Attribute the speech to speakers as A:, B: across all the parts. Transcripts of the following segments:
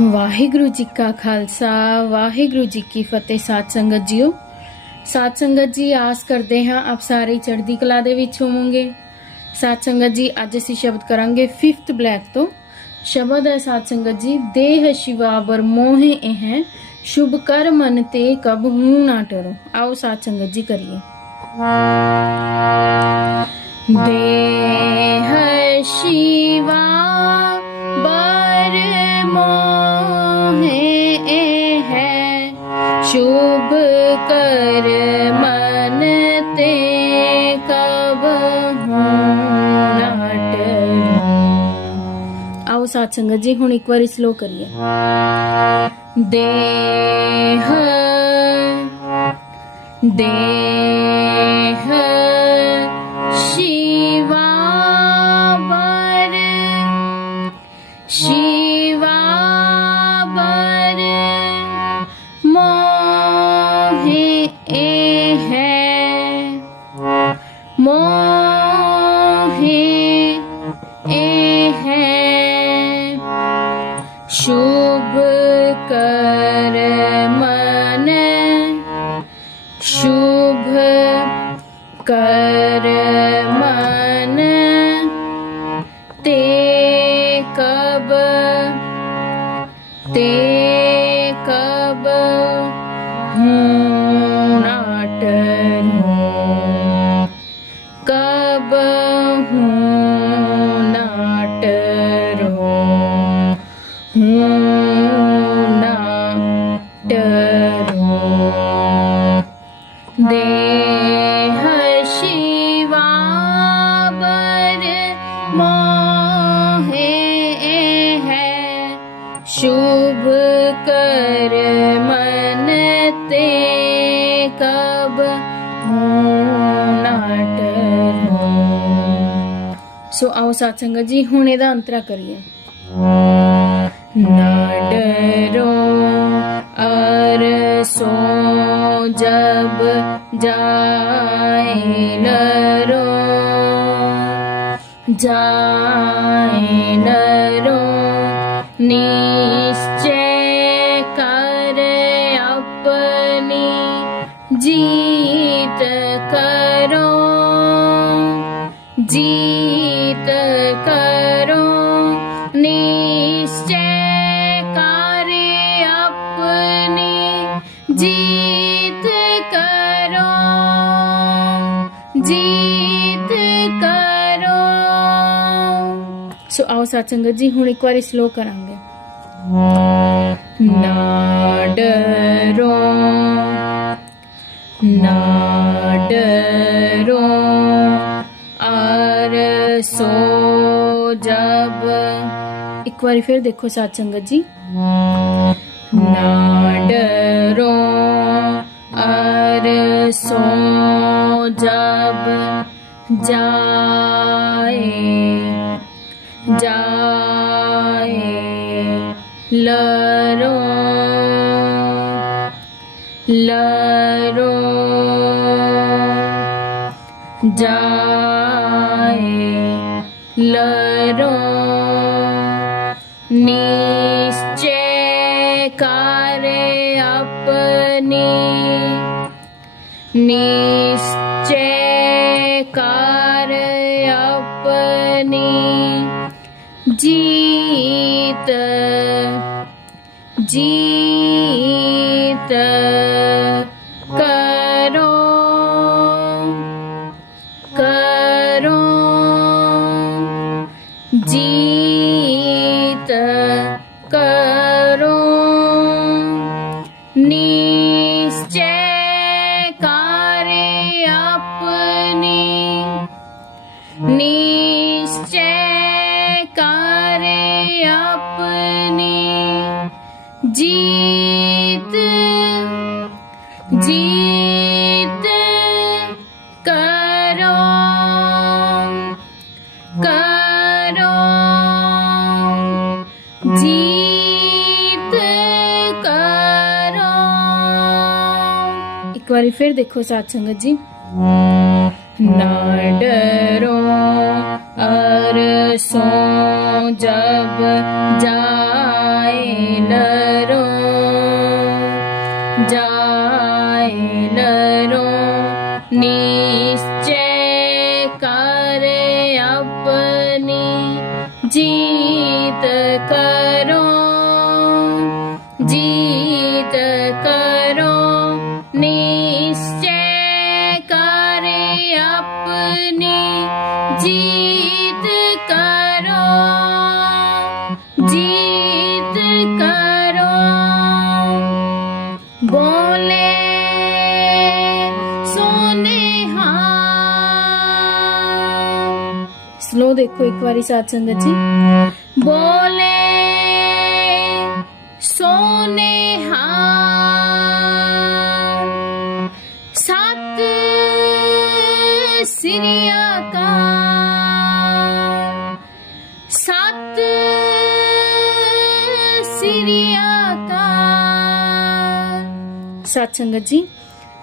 A: ਵਾਹਿਗੁਰੂ ਜੀ ਕਾ ਖਾਲਸਾ, ਵਾਹਿਗੁਰੂ ਜੀ ਕੀ ਫਤਿਹ ਸਾਧ ਸੰਗਤ ਜੀਓ। ਸਾਧ ਸੰਗਤ ਜੀ, ਆਸ ਕਰਦੇ ਹਾਂ ਆਪ ਸਾਰੇ ਚੜ੍ਹਦੀ ਕਲਾ ਦੇ ਵਿੱਚ ਹੋਵੋਗੇ। ਸਾਧ ਸੰਗਤ ਜੀ, ਅੱਜ ਅਸੀਂ ਸ਼ਬਦ ਕਰਾਂਗੇ 5th ਬਲੈਕ ਤੋਂ। ਸ਼ਬਦ ਹੈ ਸਾਧ ਸੰਗਤ ਜੀ, ਦੇਹ ਸ਼ਿਵਾ ਬਰ ਮੋਹਿ ਇਹ, ਸ਼ੁਭ ਕਰ ਮਨ ਤੇ ਕਬ ਹੂੰ ਨਾ ਟਰੋ। ਆਓ ਸਾਧ ਸੰਗਤ ਜੀ ਕਰੀਏ। ਦੇਹ ਸ਼ਿਵਾ ਸਾਥ ਸੰਗਤ ਜੀ ਹੁਣ ਇੱਕ ਵਾਰੀ ਸਲੋ ਕਰੀਏ। ਦੇਹ ਦੇਹ ਹੂੰ ਸੋ ਆਓ ਸਾਥ ਸੰਗਤ ਜੀ, ਹੁਣ ਇਹਦਾ ਅੰਤਰਾ ਕਰੀਏ। ਨਾ ਡਰੋ ਅਰ ਸੋ ਜਬ ਜਾਏ ਨਰੋ ਜਾਏ ਨਰੋ, ਨਿਸ਼ਚੈ ਕਰ ਆਪਣੀ ਜੀਤ ਕਰੋ। ਜੀ ਕਰੋ ਨਿਸ਼ਚੈ ਕਰ ਆਪਣੀ ਜੀਤ ਕਰੋ ਜੀਤ ਕਰੋ ਸੋ ਆਓ ਸਾਥ ਸੰਗਤ ਜੀ ਹੁਣ ਇੱਕ ਵਾਰੀ ਸਲੋ ਕਰਾਂਗੇ ਨਾ ਡਰੋ ਨਾ ਡਰੋ ਇੱਕ ਵਾਰੀ ਫਿਰ ਦੇਖੋ ਸਾਥ ਸੰਗਤ ਜੀ। ਨਾ ਡਰੋ ਅਰ ਸੋ ਜਬ ਜਾਏ ਜਾਏ ਲਰੋ ਲਰੋ ਜਾਏ ਲਰੋ। ਨਿਸ਼ਚੈ ਕਰ ਆਪਣੀ। ਨਿਸ਼ਚੈ ਕਰ ਆਪਣੀ। ਜੀਤ ਜੀਤ ਕਰੋ ਕਰੋ। ਜੀਤ ਜੀਤ ਜੀਤ ਕਰੋ ਕਰੋ। ਜੀਤ ਕਰੋ। ਇੱਕ ਵਾਰੀ ਫਿਰ ਦੇਖੋ ਸਾਥ ਸੰਗਤ ਜੀ। ਨਾ ਡਰੋ ਅਰ ਸੋ ਜਬ ਜਾਏ ਨਾ 你。ਸਲੋ ਦੇਖੋ ਇੱਕ ਵਾਰੀ ਸਾਥ ਸੰਗਤ ਜੀ ਬੋਲੇ ਸੋਨੇਹਾ ਸਤ ਸ੍ਰੀ ਅਕਾਲ ਸਤ ਸ੍ਰੀ ਅਕਾਲ ਸਤ ਸੰਗਤ ਜੀ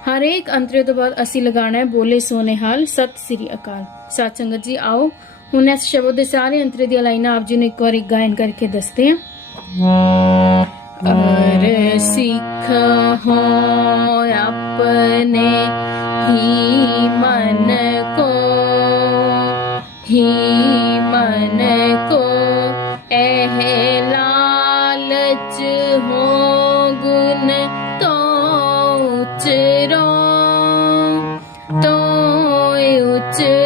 A: ਹਰ ਇੱਕ ਅੰਤਰੇ ਤੋਂ ਬਾਅਦ ਅਸੀਂ ਲਗਾਣਾ ਹੈ ਬੋਲੇ ਸੋਨੇ ਹਾਲ ਸਤਿ ਸ੍ਰੀ ਅਕਾਲ ਸਤ ਸੰਗਤ ਜੀ ਆਓ ਹੁਣ ਇਸ ਸ਼ਬਦ ਦੇ ਸਾਰੇ ਅੰਤਰੇ ਦੀਆਂ ਲਾਈਨਾਂ ਆਪ ਜੀ ਨੂੰ ਇੱਕ ਵਾਰੀ ਗਾਇਨ ਕਰਕੇ ਦੱਸਦੇ ਹਾਂ ਅਰ ਸਿੱਖ ਹੋ ਆਪਣੇ ਹੀ ਮਨ ਕੋ ਹੀ ਮਨ ਕੋ ਇਹ ਲਾਲਚ ਹੋ ਗੁਣ ਤੋ ਉਚਰੋ ਤੋ ਉਚਰੋ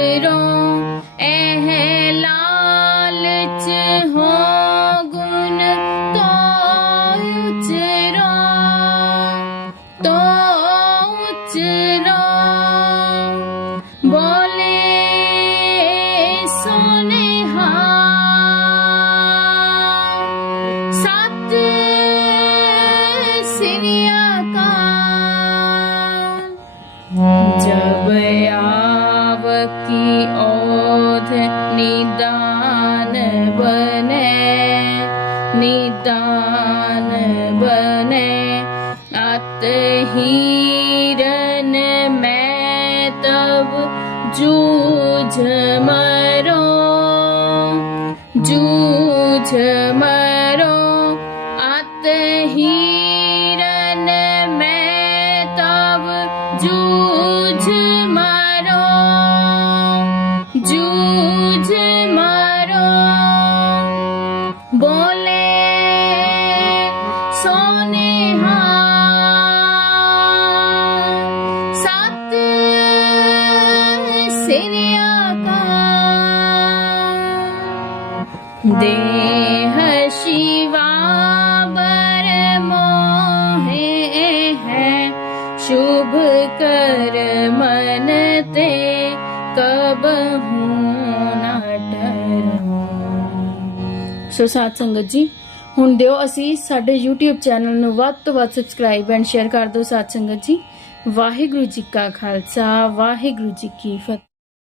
A: did જૂજ મારો જૂજ મારો આત હીરન મેં તબ જૂજ મારો જૂજ મારો બોલે સોને હા city. ਅਕਾਲ ਦੇਹ ਸ਼ਿਵਾ ਬਰ ਮੋਹਿ ਹੈ ਸ਼ੁਭ ਕਰ ਮਨ ਸੋ ਸਾਧ ਸੰਗਤ ਜੀ ਹੁਣ ਦਿਓ ਅਸੀਂ ਸਾਡੇ YouTube ਚੈਨਲ ਨੂੰ ਵੱਧ ਤੋਂ ਵੱਧ ਸਬਸਕ੍ਰਾਈਬ ਐਂਡ ਸ਼ੇਅਰ ਕਰ ਦਿਓ ਸਾਧ ਸੰਗਤ ਜੀ ਵਾਹਿਗੁਰੂ ਜੀ ਕਾ ਖਾਲਸਾ ਵਾਹਿਗੁਰੂ ਜੀ ਕੀ ਫਤਿਹ